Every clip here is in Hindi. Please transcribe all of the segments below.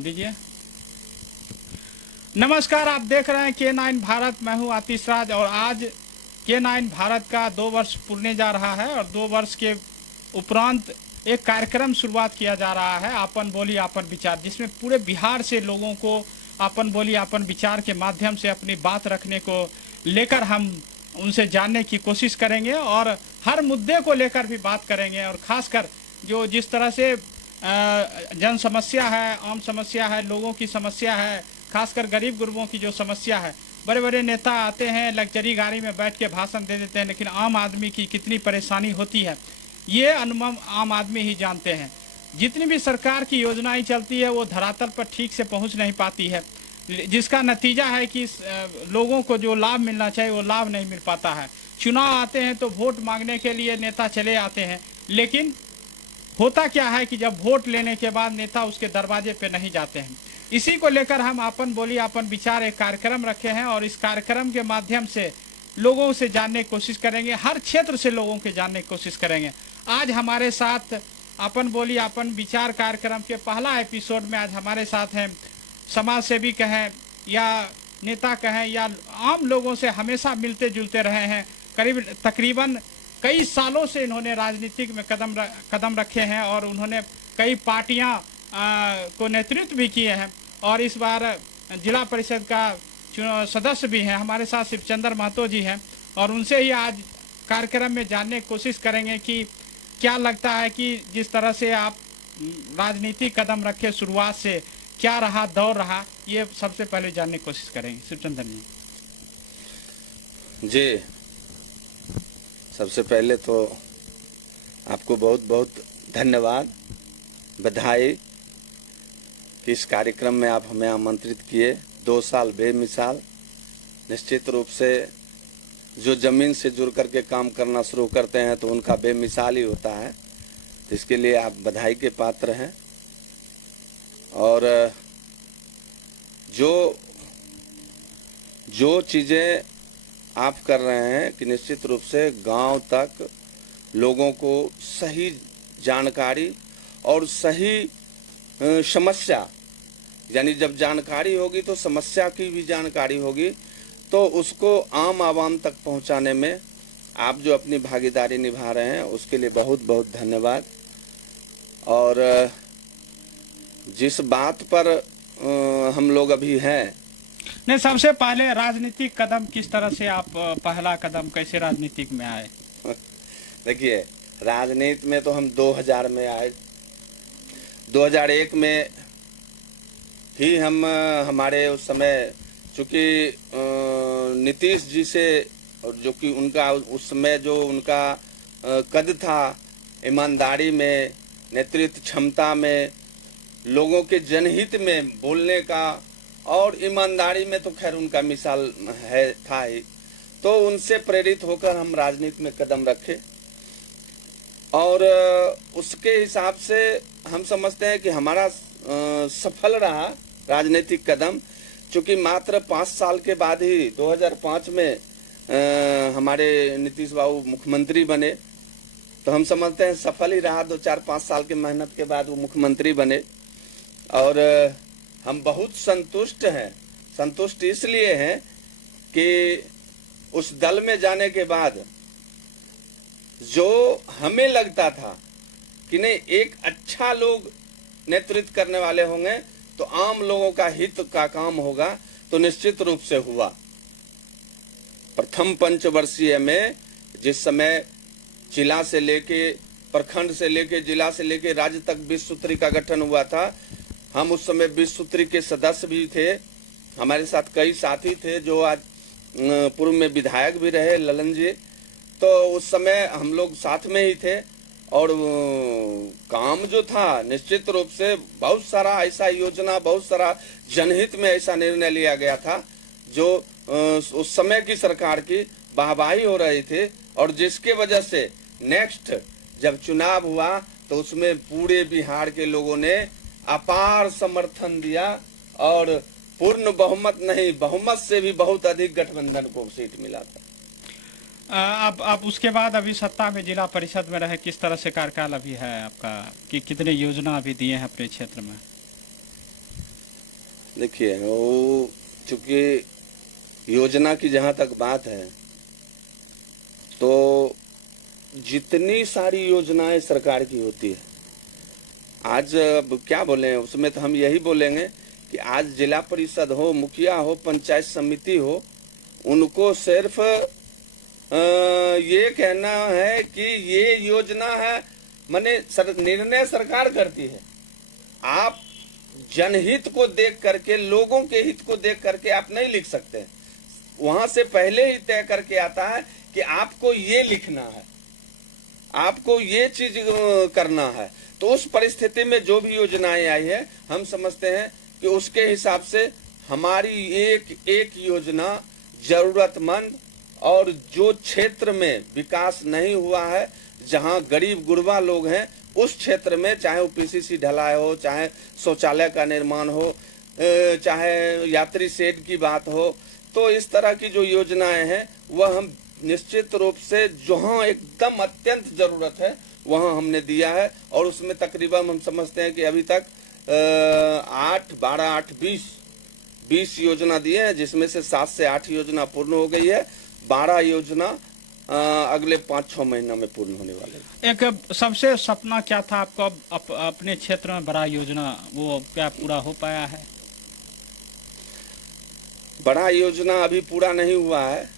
साउंड दीजिए। नमस्कार, आप देख रहे हैं K9 भारत। मैं हूं आतिश राज और आज K9 भारत का 2 वर्ष पूरने जा रहा है और 2 वर्ष के उपरांत एक कार्यक्रम शुरुआत किया जा रहा है, आपन बोली आपन विचार, जिसमें पूरे बिहार से लोगों को आपन बोली आपन विचार के माध्यम से अपनी बात रखने को लेकर हम उनसे जानने की कोशिश करेंगे और हर मुद्दे को लेकर भी बात करेंगे। और खासकर जो जिस तरह से जन समस्या है, आम समस्या है, लोगों की समस्या है, खासकर गरीब गुरबों की जो समस्या है, बड़े बड़े नेता आते हैं, लग्जरी गाड़ी में बैठ के भाषण दे देते हैं, लेकिन आम आदमी की कितनी परेशानी होती है ये अनुभव आम आदमी ही जानते हैं। जितनी भी सरकार की योजनाएं चलती है वो धरातल पर ठीक से पहुंच नहीं पाती है, जिसका नतीजा है कि लोगों को जो लाभ मिलना चाहिए वो लाभ नहीं मिल पाता है। चुनाव आते हैं तो वोट मांगने के लिए नेता चले आते हैं, लेकिन होता क्या है कि जब वोट लेने के बाद नेता उसके दरवाजे पे नहीं जाते हैं। इसी को लेकर हम आपन बोली आपन विचार एक कार्यक्रम रखे हैं और इस कार्यक्रम के माध्यम से लोगों से जानने की कोशिश करेंगे, हर क्षेत्र से लोगों के जानने की कोशिश करेंगे। आज हमारे साथ आपन बोली आपन विचार कार्यक्रम के पहला एपिसोड में आज हमारे साथ हैं समाज सेवी कहें या नेता कहें या आम लोगों से हमेशा मिलते जुलते रहे हैं। तकरीबन कई सालों से इन्होंने राजनीतिक में कदम रखे हैं और उन्होंने कई पार्टियां को नेतृत्व भी किए हैं और इस बार जिला परिषद का सदस्य भी हैं। हमारे साथ शिवचंद्र महतो जी हैं और उनसे ही आज कार्यक्रम में जानने की कोशिश करेंगे कि क्या लगता है कि जिस तरह से आप राजनीतिक कदम रखे शुरुआत से क्या रहा, दौर रहा, ये सबसे पहले जानने की कोशिश करेंगे। शिवचंद्र जी, सबसे पहले तो आपको बहुत बहुत धन्यवाद, बधाई कि इस कार्यक्रम में आप हमें आमंत्रित किए। 2 साल बेमिसाल। निश्चित रूप से जो जमीन से जुड़ करके काम करना शुरू करते हैं तो उनका बेमिसाल ही होता है, इसके लिए आप बधाई के पात्र हैं। और जो चीज़ें आप कर रहे हैं कि निश्चित रूप से गांव तक लोगों को सही जानकारी और सही समस्या, यानी जब जानकारी होगी तो समस्या की भी जानकारी होगी, तो उसको आम आवाम तक पहुंचाने में आप जो अपनी भागीदारी निभा रहे हैं उसके लिए बहुत बहुत धन्यवाद। और जिस बात पर हम लोग अभी हैं, नहीं, सबसे पहले राजनीतिक कदम किस तरह से आप पहला कदम कैसे राजनीतिक में आए? देखिए, राजनीति में तो हम 2000 में आए। 2001 में ही हम हमारे उस समय चूँकि नीतीश जी से, और जो कि उनका उस समय जो उनका कद था, ईमानदारी में, नेतृत्व क्षमता में, लोगों के जनहित में बोलने का और ईमानदारी में तो खैर उनका मिसाल था ही, तो उनसे प्रेरित होकर हम राजनीति में कदम रखे और उसके हिसाब से हम समझते हैं कि हमारा सफल रहा राजनीतिक कदम। चूँकि मात्र 5 साल के बाद ही 2005 में हमारे नीतीश बाबू मुख्यमंत्री बने, तो हम समझते हैं सफल ही रहा। 2-4-5 साल की मेहनत के बाद वो मुख्यमंत्री बने और हम बहुत संतुष्ट हैं। संतुष्ट इसलिए हैं कि उस दल में जाने के बाद जो हमें लगता था कि नहीं, एक अच्छा लोग नेतृत्व करने वाले होंगे तो आम लोगों का हित का काम होगा, तो निश्चित रूप से हुआ। प्रथम पंचवर्षीय में जिस समय जिला से लेके, प्रखंड से लेके, जिला से लेके राज्य तक 20 सूत्री का गठन हुआ था, हम उस समय 20 सूत्री के सदस्य भी थे। हमारे साथ कई साथी थे जो आज पूर्व में विधायक भी रहे, ललन जी, तो उस समय हम लोग साथ में ही थे और काम जो था निश्चित रूप से बहुत सारा ऐसा योजना, बहुत सारा जनहित में ऐसा निर्णय लिया गया था जो उस समय की सरकार की वाहवाही हो रही थी और जिसके वजह से नेक्स्ट जब चुनाव हुआ तो उसमें पूरे बिहार के लोगों ने अपार समर्थन दिया और पूर्ण बहुमत नहीं, बहुमत से भी बहुत अधिक गठबंधन को सीट मिला था। अब उसके बाद अभी सत्ता में जिला परिषद में रहे, किस तरह से कार्यकाल अभी है आपका, कि कितने योजना अभी दिए हैं अपने क्षेत्र में? देखिए, वो चूंकि योजना की जहां तक बात है, तो जितनी सारी योजनाएं सरकार की होती है, आज अब क्या बोले उसमें, तो हम यही बोलेंगे कि आज जिला परिषद हो, मुखिया हो, पंचायत समिति हो, उनको सिर्फ ये कहना है कि ये योजना है, माने निर्णय सरकार करती है। आप जनहित को देख करके, लोगों के हित को देख करके आप नहीं लिख सकते। वहां से पहले ही तय करके आता है कि आपको ये लिखना है, आपको ये चीज करना है। तो उस परिस्थिति में जो भी योजनाएं आई है, हम समझते हैं कि उसके हिसाब से हमारी एक एक योजना जरूरतमंद, और जो क्षेत्र में विकास नहीं हुआ है, जहां गरीब गुरबा लोग हैं, उस क्षेत्र में, चाहे वो पीसीसी ढलाई हो, चाहे शौचालय का निर्माण हो, चाहे यात्री शेड की बात हो, तो इस तरह की जो योजनाएं हैं वह हम निश्चित रूप से जहां एकदम अत्यंत जरूरत है वहां हमने दिया है। और उसमें तकरीबन हम समझते हैं कि अभी तक 20 योजना दिए हैं, जिसमें से 7 से 8 योजना पूर्ण हो गई है। 12 योजना अगले 5-6 महीना में पूर्ण होने वाले हैं। एक सबसे सपना क्या था आपको अपने क्षेत्र में, बड़ा योजना, वो क्या पूरा हो पाया है? बड़ा योजना अभी पूरा नहीं हुआ है।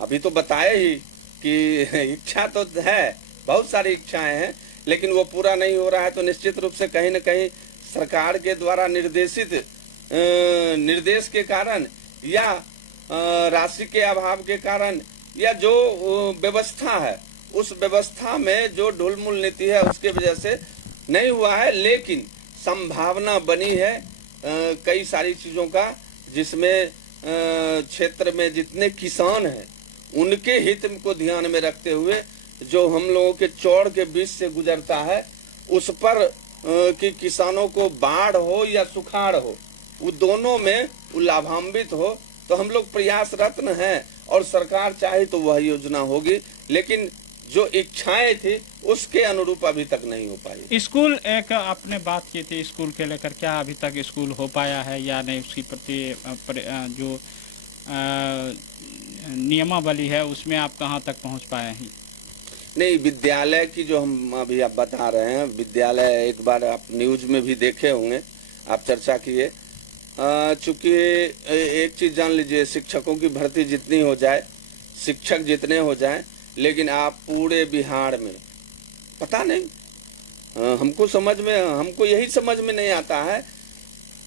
अभी तो बताए ही कि इच्छा तो है, बहुत सारी इच्छाएं हैं, लेकिन वो पूरा नहीं हो रहा है। तो निश्चित रूप से कहीं न कहीं सरकार के द्वारा निर्देश के कारण, या राशि के अभाव के कारण, या जो व्यवस्था है, उस व्यवस्था में जो ढुलमुल नीति है उसके वजह से नहीं हुआ है। लेकिन संभावना बनी है कई सारी चीजों का, जिसमें क्षेत्र में जितने किसान हैं उनके हित को ध्यान में रखते हुए जो हम लोगों के चौड़ के बीच से गुजरता है, उस पर कि किसानों को बाढ़ हो या सुखाड़ हो, वो दोनों में वो लाभान्वित हो। तो हम लोग प्रयासरत हैं, और सरकार चाहे तो वह योजना होगी, लेकिन जो इच्छाएं थी उसके अनुरूप अभी तक नहीं हो पाई। स्कूल, एक आपने बात की थी स्कूल के लेकर, क्या अभी तक स्कूल हो पाया है या नहीं? उसकी प्रति जो नियमावली है उसमें आप कहाँ तक पहुँच पाए हैं? नहीं, विद्यालय की जो हम अभी आप बता रहे हैं, विद्यालय एक बार आप न्यूज में भी देखे होंगे, आप चर्चा किए। चूंकि एक चीज जान लीजिए, शिक्षकों की भर्ती जितनी हो जाए, शिक्षक जितने हो जाए, लेकिन आप पूरे बिहार में पता नहीं, हमको यही समझ में नहीं आता है।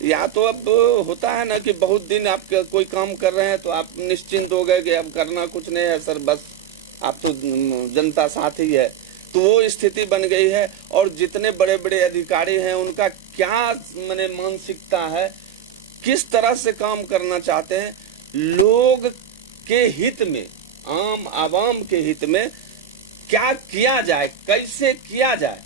या तो अब होता है ना कि बहुत दिन आप कोई काम कर रहे हैं तो आप निश्चिंत हो गए कि अब करना कुछ नहीं है सर, बस आप तो जनता साथ ही है, तो वो स्थिति बन गई है। और जितने बड़े बड़े अधिकारी हैं उनका क्या माने मानसिकता है, किस तरह से काम करना चाहते हैं, लोग के हित में, आम आवाम के हित में क्या किया जाए, कैसे किया जाए,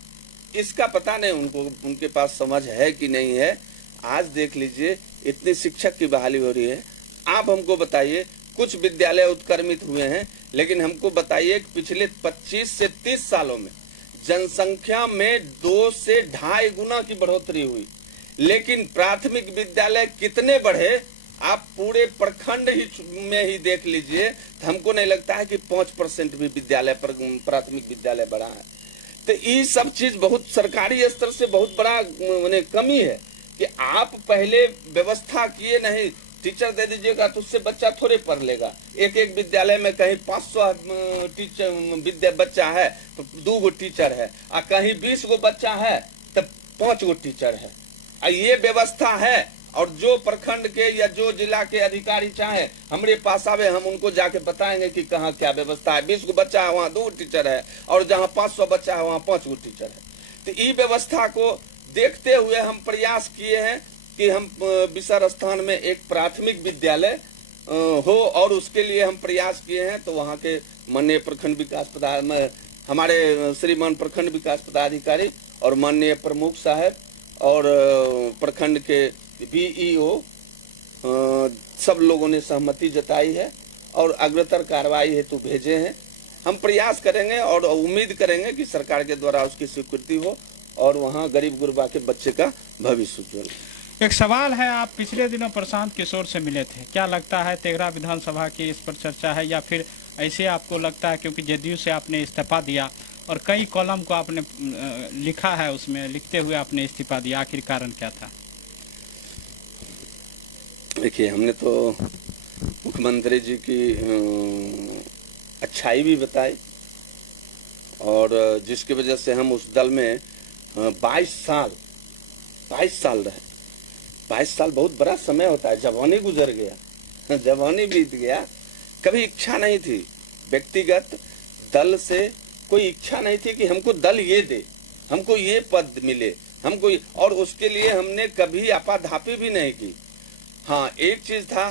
इसका पता नहीं उनको, उनके पास समझ है कि नहीं है। आज देख लीजिए, इतनी शिक्षक की बहाली हो रही है। आप हमको बताइए, कुछ विद्यालय उत्क्रमित हुए हैं, लेकिन हमको बताइए कि पिछले 25 से 30 सालों में जनसंख्या में 2 से 2.5 गुना की बढ़ोतरी हुई, लेकिन प्राथमिक विद्यालय कितने बढ़े आप पूरे प्रखंड में ही देख लीजिए, तो हमको नहीं लगता है कि 5% भी विद्यालय पर प्राथमिक विद्यालय बढ़ा है। तो ये सब चीज बहुत सरकारी स्तर से बहुत बड़ा कमी है कि आप पहले व्यवस्था किए नहीं। टीचर दे दीजिएगा तो उससे बच्चा थोड़े पढ़ लेगा। एक एक विद्यालय में कहीं 500 टीचर बच्चा है तो 2 गो टीचर है, और कहीं 20 गो बच्चा है तो 5 गो टीचर है। ये व्यवस्था है, और जो प्रखंड के या जो जिला के अधिकारी चाहे हमारे पास आवे, हम उनको जाके बताएंगे कि कहाँ क्या व्यवस्था है। 20 गो बच्चा है वहाँ 2 टीचर है, और जहाँ 500 बच्चा है वहाँ 5 गो टीचर है। तो ये व्यवस्था को देखते हुए हम प्रयास किए हैं कि हम बिसर स्थान में एक प्राथमिक विद्यालय हो, और उसके लिए हम प्रयास किए हैं। तो वहाँ के माननीय प्रखंड विकास हमारे श्रीमान प्रखंड विकास पदाधिकारी और माननीय प्रमुख साहब और प्रखंड के बीईओ सब लोगों ने सहमति जताई है और अग्रतर कार्रवाई हेतु भेजे हैं। हम प्रयास करेंगे और उम्मीद करेंगे कि सरकार के द्वारा उसकी स्वीकृति हो और वहाँ गरीब गुरबा के बच्चे का भविष्य उज्जवल। एक सवाल है, आप पिछले दिनों प्रशांत किशोर से मिले थे, क्या लगता है तेघरा विधानसभा की इस पर चर्चा है या फिर ऐसे आपको लगता है क्योंकि जदयू से आपने इस्तीफा दिया और कई कॉलम को आपने लिखा है, उसमें लिखते हुए आपने इस्तीफा दिया, आखिर कारण क्या था? देखिए, हमने तो मुख्यमंत्री जी की अच्छाई भी बताई और जिसकी वजह से हम उस दल में 22 साल रहे। 22 साल बहुत बड़ा समय होता है, जवानी गुजर गया, जवानी बीत गया। कभी इच्छा नहीं थी, व्यक्तिगत दल से कोई इच्छा नहीं थी कि हमको दल ये दे, हमको ये पद मिले, हमको और उसके लिए हमने कभी आपाधापी भी नहीं की। हाँ, एक चीज था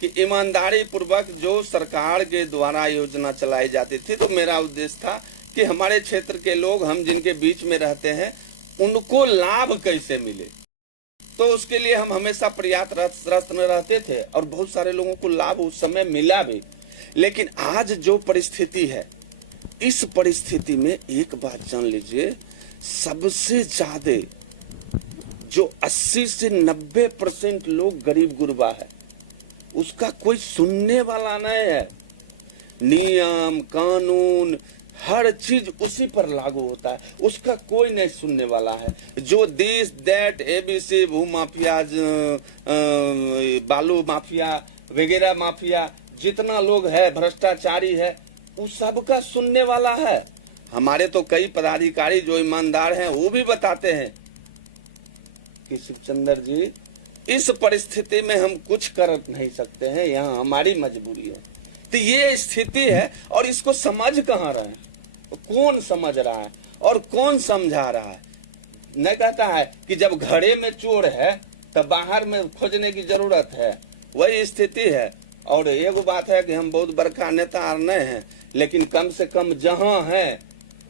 कि ईमानदारी पूर्वक जो सरकार के द्वारा योजना चलाई जाती थी, तो मेरा उद्देश्य था कि हमारे क्षेत्र के लोग, हम जिनके बीच में रहते हैं, उनको लाभ कैसे मिले। तो उसके लिए हम हमेशा प्रयासरत में रहते थे और बहुत सारे लोगों को लाभ उस समय मिला भी। लेकिन आज जो परिस्थिति है, इस परिस्थिति में एक बात जान लीजिए, सबसे ज्यादा जो 80 से 90% लोग गरीब गुरबा है, उसका कोई सुनने वाला नहीं है। नियम कानून हर चीज उसी पर लागू होता है, उसका कोई नहीं सुनने वाला है। जो दिस दैट ABC, भू माफिया, बालू माफिया वगैरह माफिया, जितना लोग है, भ्रष्टाचारी है, उस सबका सुनने वाला है। हमारे तो कई पदाधिकारी जो ईमानदार हैं वो भी बताते हैं कि शिवचंद्र जी, इस परिस्थिति में हम कुछ कर नहीं सकते हैं, यहाँ हमारी मजबूरी है। तो ये स्थिति है और इसको समझ कहाँ रहे हैं, कौन समझ रहा है और कौन समझा रहा है। नहीं कहता है कि जब घड़े में चोर है तब बाहर में खोजने की जरूरत है, वही स्थिति है। और एक बात है कि हम बहुत बड़का नेता नहीं हैं, लेकिन कम से कम जहाँ हैं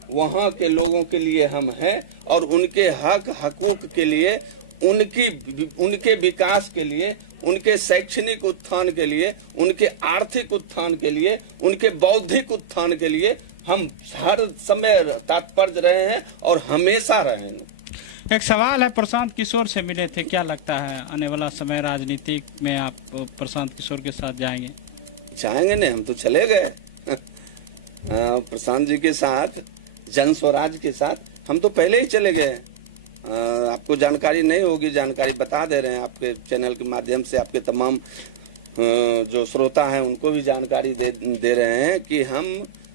वहाँ के लोगों के लिए हम हैं और उनके हक हकूक के लिए, उनके विकास के लिए, उनके शैक्षणिक उत्थान के लिए, उनके आर्थिक उत्थान के लिए, उनके बौद्धिक उत्थान के लिए हम हर समय तत्पर रहे हैं और हमेशा रहे हैं। एक सवाल है, प्रशांत किशोर से मिले थे, क्या लगता है आने वाला समय राजनीति में आप प्रशांत किशोर के साथ जाएंगे? जाएंगे नहीं, हम तो चले गए प्रशांत जी के साथ, जन स्वराज के साथ हम तो पहले ही चले गए। आपको जानकारी नहीं होगी, जानकारी बता दे रहे हैं आपके चैनल के माध्यम से, आपके तमाम जो श्रोता हैं उनको भी जानकारी दे रहे हैं कि हम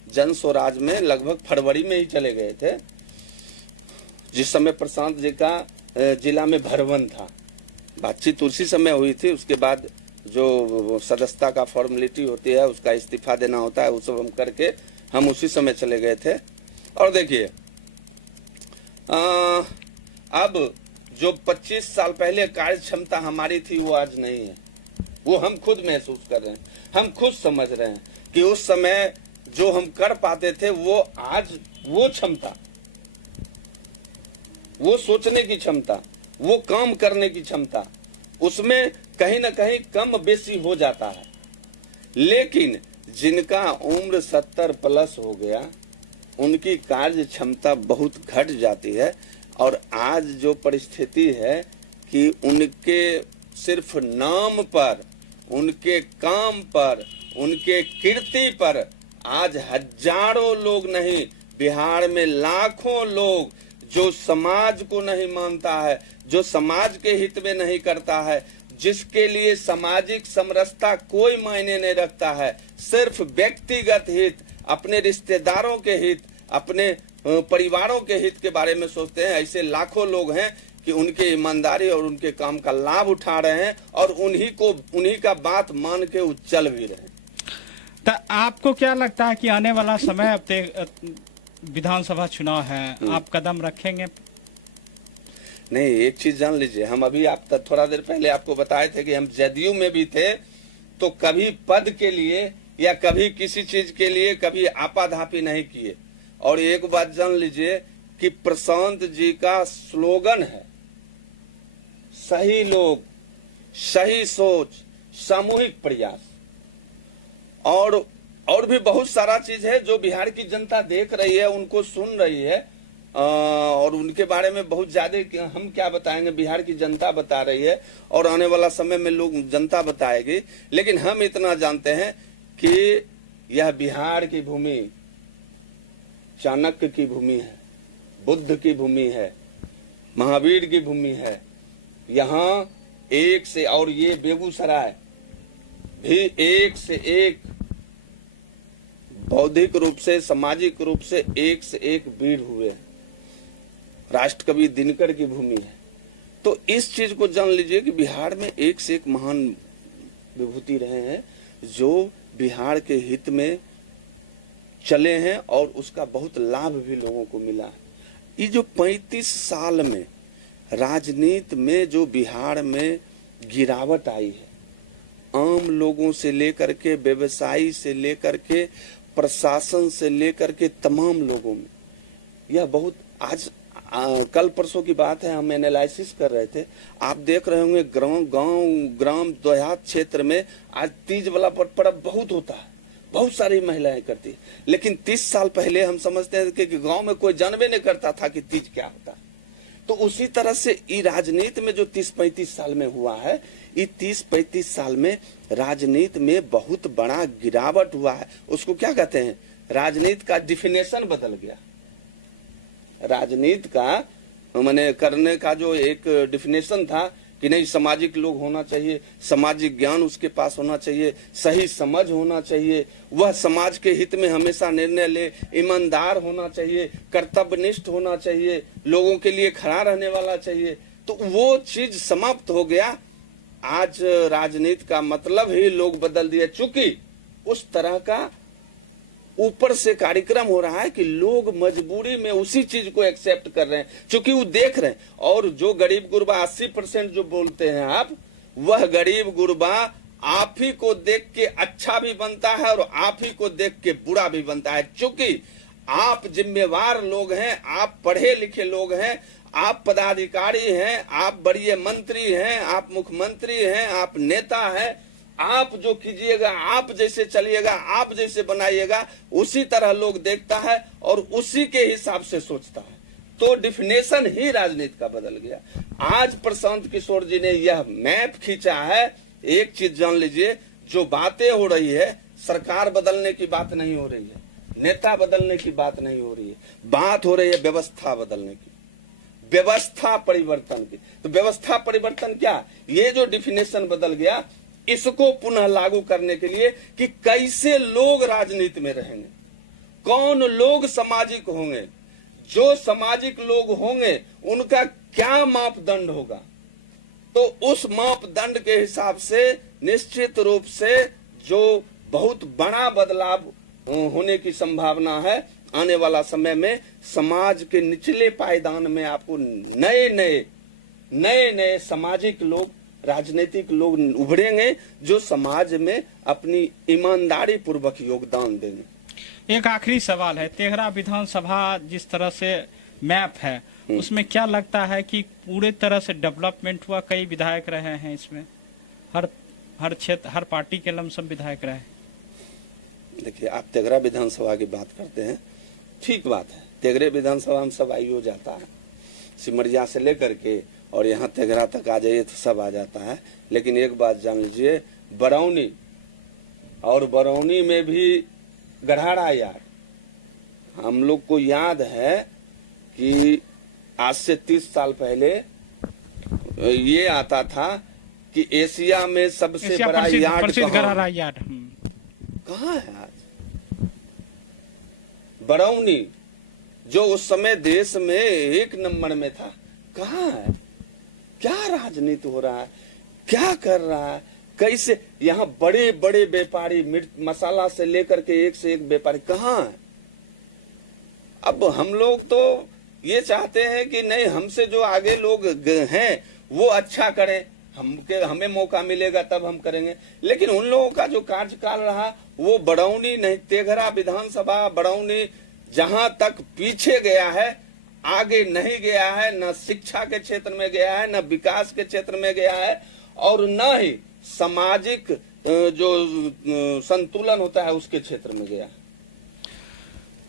जन स्वराज में लगभग फरवरी में ही चले गए थे, जिस समय प्रशांत जी का जिला में भरवन था। बातचीत उसी समय हुई थी। उसके बाद जो सदस्यता का फॉर्मेलिटी होती है, उसका इस्तीफा देना होता है, वो सब हम करके हम उसी समय चले गए थे। और देखिए, अब जो 25 साल पहले कार्य क्षमता हमारी थी वो आज नहीं है, वो हम खुद महसूस कर रहे हैं, हम खुद समझ रहे हैं कि उस समय जो हम कर पाते थे वो आज, वो क्षमता, वो सोचने की क्षमता, वो काम करने की क्षमता, उसमें कहीं ना कहीं कम बेसी हो जाता है। लेकिन जिनका उम्र 70 प्लस हो गया, उनकी कार्य क्षमता बहुत घट जाती है। और आज जो परिस्थिति है कि उनके सिर्फ नाम पर, उनके काम पर, उनके कीर्ति पर आज हजारों लोग नहीं, बिहार में लाखों लोग जो समाज को नहीं मानता है, जो समाज के हित में नहीं करता है, जिसके लिए सामाजिक समरसता कोई मायने नहीं रखता है, सिर्फ व्यक्तिगत हित, अपने रिश्तेदारों के हित, अपने परिवारों के हित के बारे में सोचते हैं, ऐसे लाखों लोग हैं कि उनके ईमानदारी और उनके काम का लाभ उठा रहे हैं और उन्हीं का बात मान के उच्चल भी रहे हैं। तो आपको क्या लगता है कि आने वाला समय, अब विधानसभा चुनाव है, आप कदम रखेंगे? नहीं, एक चीज जान लीजिए, हम अभी आप थोड़ा देर पहले आपको बताए थे कि हम जदयू में भी थे, तो कभी पद के लिए या कभी किसी चीज के लिए कभी आपाधापी नहीं किए। और एक बात जान लीजिए कि प्रशांत जी का स्लोगन है, सही लोग, सही सोच, सामूहिक प्रयास। और भी बहुत सारा चीज है जो बिहार की जनता देख रही है, उनको सुन रही है। और उनके बारे में बहुत ज्यादा हम क्या बताएंगे, बिहार की जनता बता रही है और आने वाला समय में लोग जनता बताएगी। लेकिन हम इतना जानते हैं कि यह बिहार की भूमि चाणक्य की भूमि है, बुद्ध की भूमि है, महावीर की भूमि है। यहाँ एक से, और ये बेगूसराय भी एक से एक बौद्धिक रूप से, सामाजिक रूप से एक वीर हुए। राष्ट्र कवि दिनकर की भूमि है। तो इस चीज को जान लीजिए कि बिहार में एक से एक महान विभूति रहे हैं जो बिहार के हित में चले हैं और उसका बहुत लाभ भी लोगों को मिला है। ये जो 35 साल में राजनीति में जो बिहार में गिरावट आई है, आम लोगों से लेकर के, व्यवसायी से लेकर के, प्रशासन से लेकर के तमाम लोगों में, यह बहुत आज कल परसों की बात है, हम एनालिसिस कर रहे थे। आप देख रहे होंगे ग्राम देहात क्षेत्र में आज तीज वाला पर्व बहुत होता है, बहुत सारी महिलाएं करती है। लेकिन 30 साल पहले हम समझते हैं कि गांव में कोई जानबे नहीं करता था कि तीज क्या होता है। तो उसी तरह से ये राजनीति में जो 30-35 साल में हुआ है, ये 30-35 साल में राजनीति में बहुत बड़ा गिरावट हुआ है। उसको क्या कहते हैं, राजनीति का डिफिनेशन बदल गया। राजनीति का माने करने का जो एक डिफिनेशन था कि नहीं, सामाजिक लोग होना चाहिए, सामाजिक ज्ञान उसके पास होना चाहिए, सही समझ होना चाहिए, वह समाज के हित में हमेशा निर्णय ले, ईमानदार होना चाहिए, कर्तव्यनिष्ठ होना चाहिए, लोगों के लिए खड़ा रहने वाला चाहिए। तो वो चीज समाप्त हो गया। आज राजनीति का मतलब ही लोग बदल दिए, चूंकि उस तरह का ऊपर से कार्यक्रम हो रहा है कि लोग मजबूरी में उसी चीज को एक्सेप्ट कर रहे हैं, क्योंकि वो देख रहे हैं। और जो गरीब गुरबा 80% जो बोलते हैं आप, वह गरीब गुरबा आप ही को देख के अच्छा भी बनता है और आप ही को देख के बुरा भी बनता है। क्योंकि आप जिम्मेवार लोग हैं, आप पढ़े लिखे लोग हैं, आप पदाधिकारी हैं, आप बड़े मंत्री हैं, आप मुख्यमंत्री हैं, आप नेता हैं। आप जो कीजिएगा, आप जैसे चलिएगा, आप जैसे बनाइएगा, उसी तरह लोग देखता है और उसी के हिसाब से सोचता है। तो डिफिनेशन ही राजनीति का बदल गया। आज प्रशांत किशोर जी ने यह मैप खींचा है। एक चीज जान लीजिए, जो बातें हो रही है, सरकार बदलने की बात नहीं हो रही है, नेता बदलने की बात नहीं हो रही है, बात हो रही है व्यवस्था बदलने की, व्यवस्था परिवर्तन की। तो व्यवस्था परिवर्तन क्या, ये जो डिफिनेशन बदल गया, इसको पुनः लागू करने के लिए कि कैसे लोग राजनीति में रहेंगे, कौन लोग सामाजिक होंगे, जो सामाजिक लोग होंगे उनका क्या मापदंड होगा। तो उस मापदंड के हिसाब से निश्चित रूप से जो बहुत बड़ा बदलाव होने की संभावना है। आने वाला समय में समाज के निचले पायदान में आपको नए नए सामाजिक लोग, राजनीतिक लोग उभरेंगे जो समाज में अपनी ईमानदारी पूर्वक योगदान देंगे। एक आखिरी सवाल है, तेघरा विधानसभा जिस तरह से मैप है, उसमें क्या लगता है कि पूरे तरह से डेवलपमेंट हुआ? कई विधायक रहे हैं इसमें, हर क्षेत्र, हर पार्टी के लमसम विधायक रहे। देखिए, आप तेघरा विधानसभा की बात करते हैं, ठीक बात है। तेघरे विधानसभा में सब आयु जाता है, सिमरिया से लेकर के और यहाँ तेघरा तक आ जाइए तो सब आ जाता है। लेकिन एक बात जान लीजिए, बरौनी में भी गढ़ाड़ा यार, हम लोग को याद है कि आज से 30 साल पहले ये आता था कि एशिया में सबसे बड़ा यार्ड कहाँ है आज? बरौनी, जो उस समय देश में 1 नंबर में था, कहाँ है? क्या राजनीति हो रहा है, क्या कर रहा है, कैसे यहाँ बड़े बड़े व्यापारी, मिर्च मसाला से लेकर के एक से एक व्यापारी कहाँ है? अब हम लोग तो ये चाहते हैं कि नहीं, हमसे जो आगे लोग हैं वो अच्छा करें, हमें मौका मिलेगा तब हम करेंगे। लेकिन उन लोगों का जो कार्यकाल रहा वो बरौनी नहीं, तेघरा विधानसभा बरौनी जहां तक पीछे गया है, आगे नहीं गया है, न शिक्षा के क्षेत्र में गया है, न विकास के क्षेत्र में गया है, और न ही सामाजिक जो संतुलन होता है उसके क्षेत्र में गया है।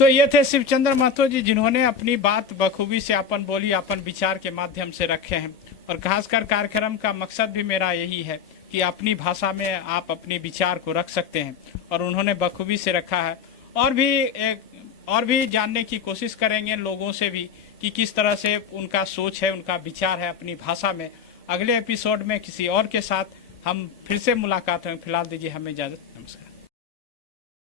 तो ये थे शिवचंद्र महतो जी, जिन्होंने अपनी बात बखूबी से अपन बोली, अपन विचार के माध्यम से रखे हैं। और खासकर कार्यक्रम का मकसद भी मेरा यही है कि अपनी भाषा में आप अपनी विचार को रख सकते हैं, और उन्होंने बखूबी से रखा है। और भी जानने की कोशिश करेंगे लोगों से भी कि किस तरह से उनका सोच है, उनका विचार है अपनी भाषा में। अगले एपिसोड में किसी और के साथ हम फिर से मुलाकात होंगे। फिलहाल दीजिए हमें इजाजत। नमस्कार।